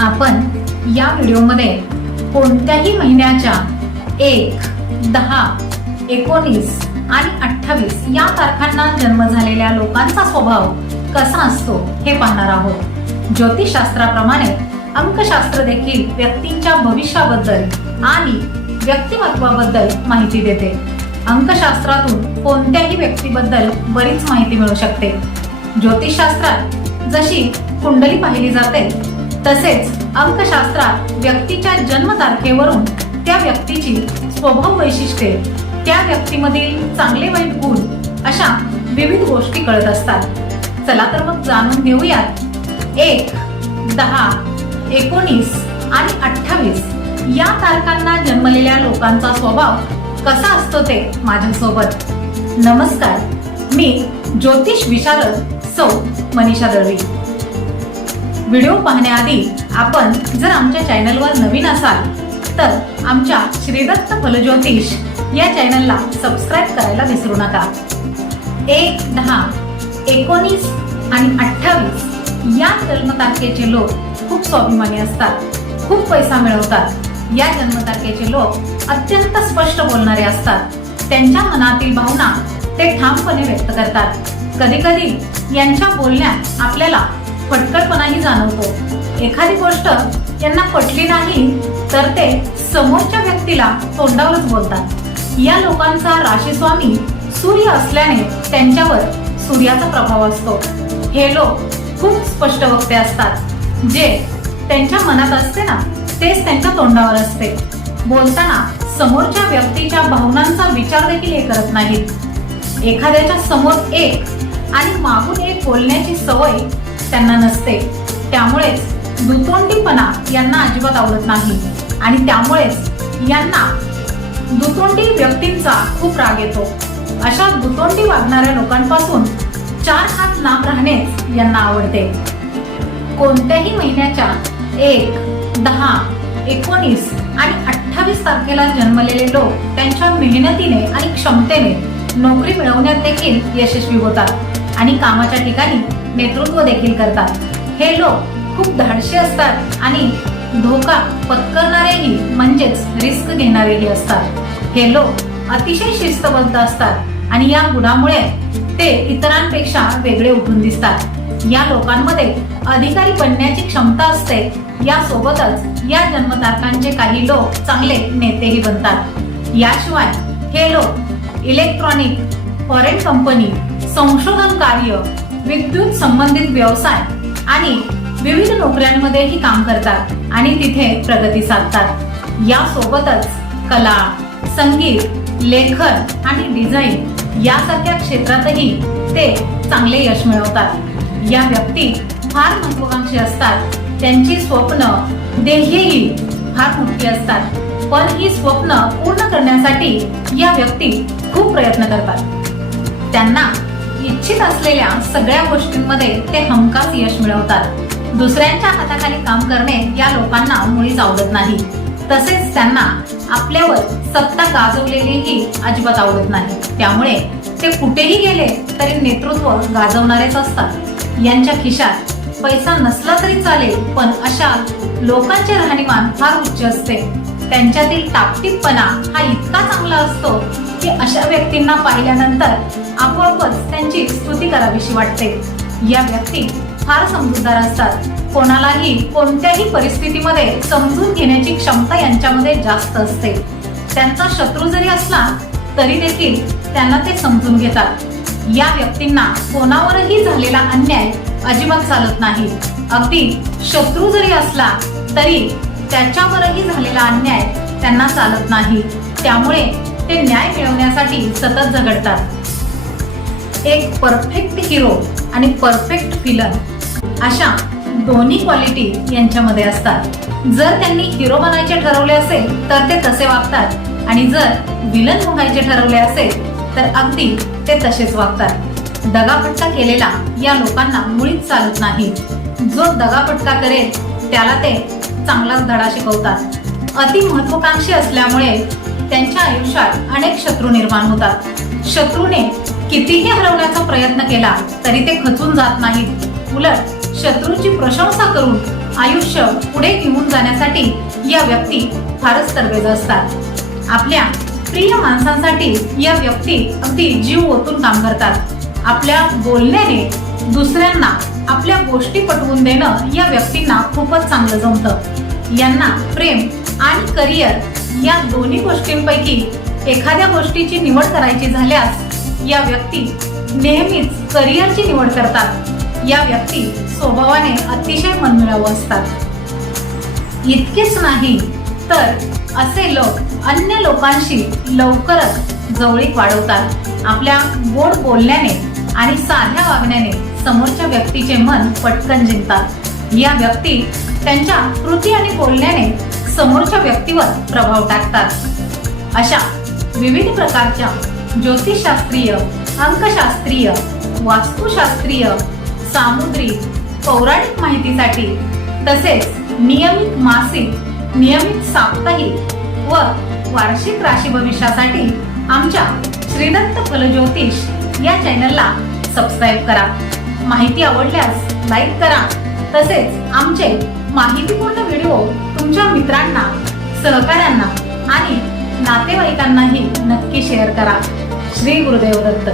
आपण या व्हिडिओमध्ये कोणत्याही महिन्याच्या एक दहा एकोणीस आणि अठ्ठावीस या तारखांना जन्म झालेल्या लोकांचा स्वभाव कसा असतो हे पाहणार आहोत. ज्योतिषशास्त्राप्रमाणे अंकशास्त्र देखील व्यक्तींच्या भविष्याबद्दल आणि व्यक्तिमत्वाबद्दल माहिती देते. अंकशास्त्रातून कोणत्याही व्यक्तीबद्दल बरीच माहिती मिळू शकते. ज्योतिषशास्त्रात जशी कुंडली पाहिली जाते तसेच अंकशास्त्रात व्यक्तीच्या जन्मतारखेवरून त्या व्यक्तीची स्वभाव वैशिष्ट्ये त्या व्यक्तीमधील चांगले वाईट गुण अशा विविध गोष्टी कळत असतात. चला तर मग जाणून घेऊयात. एक दहा एकोणीस आणि अठ्ठावीस या तारखांना जन्मलेल्या लोकांचा स्वभाव कसा असतो ते माझ्यासोबत? नमस्कार. मी ज्योतिष विशारद सौ मनीषा दळवी. व्हिडिओ पाहण्याआधी आपण जर आमच्या चॅनलवर नवीन असाल तर आमच्या श्रीदत्त फलज्योतिष या चॅनलला सबस्क्राईब करायला विसरू नका. एक दहा एकोणीस आणि अठ्ठावीस या जन्मतारखेचे लोक खूप स्वाभिमानी असतात खूप पैसा मिळवतात. या जन्मतारखेचे लोक अत्यंत स्पष्ट बोलणारे असतात. त्यांच्या मनातील भावना ते ठामपणे व्यक्त करतात. कधी कधी यांच्या बोलण्यात आपल्याला फटकटपणाही जाणवतो. एखादी गोष्ट यांना पटली नाही तर ते समोरच्या व्यक्तीला तोंडावरच बोलतात. या लोकांचा राशीस्वामी सूर्य असल्याने त्यांच्यावर सूर्याचा प्रभाव असतो. हे लोक खूप स्पष्ट वक्ते असतात. जे त्यांच्या मनात असते ना तेच त्यांच्या तोंडावर असते. बोलताना समोरच्या व्यक्तीच्या भावनांचा विचार देखील हे करत नाहीत. एखाद्याच्या समोर एक आणि मागून एक बोलण्याची सवय त्यांना नसते. त्यामुळेच दुतोंडीपणा यांना अजिबात आवडत नाही. आणि त्यामुळेच यांना दुतोंडी व्यक्तींचा खूप राग येतो. अशा दुतोंडी वागणाऱ्या लोकांपासून चार हात लांब राहणे यांना आवडते. कोणत्याही महिन्याच्या एक दहा एकोणीस आणि अठ्ठावीस तारखेला जन्मलेले लोक त्यांच्या मेहनतीने आणि क्षमतेने नोकरी मिळवण्यात देखील यशस्वी होतात. आणि कामाच्या ठिकाणी नेतृत्व देखील करतात. हे लोक खूप धाडशी असतात आणि धोका पत्करणारेही म्हणजेच रिस्क घेणारेही असतात. हे लोक अतिशय शिस्तबद्ध असतात आणि या गुणामुळे ते इतरांपेक्षा वेगळे उठून दिसतात. या लोकांमध्ये अधिकारी बनण्याची क्षमता असते यासोबतच या जन्मतारखांचे काही लोक चांगले नेतेही बनतात. याशिवाय हे लोक इलेक्ट्रॉनिक फॉरेन कंपनी संशोधन कार्य विद्युत संबंधित व्यवसाय आणि विविध नोकऱ्यांमध्येही काम करतात आणि तिथे प्रगती साधतात. यासोबतच कला संगीत लेखन आणि डिझाईन यासारख्या क्षेत्रातही ते चांगले यश मिळवतात. या व्यक्ती फार महत्वाकांक्षी असतात. त्यांची स्वप्न ध्येयही फार मोठी असतात. पण ही स्वप्न पूर्ण करण्यासाठी या व्यक्ती खूप प्रयत्न करतात. त्यांना इच्छित असलेल्या सगळ्या गोष्टींमध्ये ते हमखास यश मिळवतात. दुसऱ्यांच्या हाताखाली काम करणे या लोकांना मुळीच आवडत नाही. तसेच त्यांना आपल्यावर सत्ता गाजवलेलीही अजिबात आवडत नाही. त्यामुळे ते कुठेही गेले तरी नेतृत्व गाजवणारेच असतात. यांच्या खिशात पैसा नसला तरी चालेल पण अशा लोकांचे राहणीमान फार उच्च असते. त्यांच्यातील टापटीपणा हा इतका चांगला असतो की अशा व्यक्तींना पाहिल्यानंतर आपोआपच त्यांची स्तुती करावीशी वाटते. या व्यक्ती फार समजूतदार असतात. कोणालाही कोणत्याही परिस्थितीमध्ये समजून घेण्याची क्षमता यांच्यामध्ये जास्त असते. त्यांचा शत्रू जरी असला तरी देखील त्यांना ते समजून घेतात. या व्यक्तींना कोणावरही झालेला अन्याय अजिबात चालत नाही. अगदी शत्रू जरी असला तरी त्याच्यावरही झालेला अन्याय त्यांना चालत नाही. त्यामुळे ते न्याय मिळवण्यासाठी सतत झगडतात. एक परफेक्ट हिरो आणि परफेक्ट विलन अशा दोन्ही क्वालिटी यांच्यामध्ये असतात. जर त्यांनी हिरो बनायचे ठरवले असेल तर ते तसे वागतात. आणि जर विलन व्हायचे ठरवले असेल तर अगदी ते तसेच वागतात. दगाफटका केलेला या लोकांना मुळीच चालत नाही. जो दगाफटका करेल त्याला ते चांगलाच धडा शिकवतात. अति महत्वाकांक्षी असल्यामुळे त्यांच्या आयुष्यात अनेक शत्रू निर्माण होतात. शत्रूने कितीही हरवण्याचा प्रयत्न केला तरी ते खचून जात नाहीत. उलट शत्रूची प्रशंसा करून आयुष्य पुढे घेऊन जाण्यासाठी या व्यक्ती फारच तरबेज असतात. आपल्या प्रिय माणसांसाठी या व्यक्ती अगदी जीव ओतून काम करतात. आपल्या बोलण्याने दुसऱ्यांना आपल्या गोष्टी पटवून देणं या व्यक्तींना खूपच चांगलं जमतं. यांना प्रेम आणि करिअर या दोन्ही गोष्टींपैकी एखाद्या गोष्टीची निवड करायची झाल्यास या व्यक्ती नेहमीच करिअरची निवड करतात. या व्यक्ती स्वभावाने अतिशय मनमिळावू असतात. इतकेच नाही तर असे लोक अन्य लोकांशी लवकरच जवळीक वाढवतात. आपल्या गोड बोलण्याने आणि साध्या वागण्याने समोरच्या व्यक्तीचे मन पटकन जिंकतात. या व्यक्ती त्यांच्या कृती आणि बोलण्याने समोरच्या व्यक्तीवर प्रभाव टाकतात. अशा विविध प्रकारच्या ज्योतिषशास्त्रीय अंकशास्त्रीय वास्तुशास्त्रीय सामुद्रिक पौराणिक माहितीसाठी तसेच नियमित मासिक नियमित साप्ताहिक व वार्षिक राशी भविष्यासाठी आमच्या श्रीदत्त फलज्योतिष या चॅनलला सबस्क्राईब करा. माहिती आवडल्यास लाईक करा. तसेच आमचे माहितीपूर्ण व्हिडिओ तुमच्या मित्रांना सहकाऱ्यांना आणि नातेवाईकांनाही नक्की शेअर करा. श्री गुरुदेव दत्त.